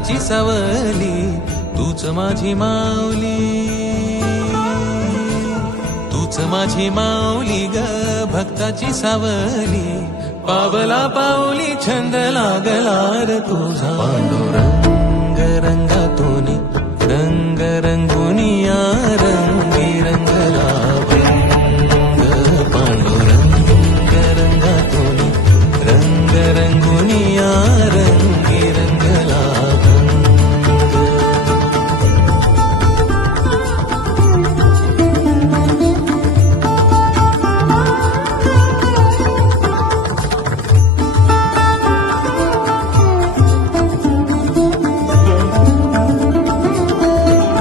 भक्ताची सावली, तूच माझी माऊली, तूच माझी माऊली ग भक्ताची सावली. पावला पाऊली छंद लागला र तुझा, पांडुरंग रंगातून रंग रंगुनिया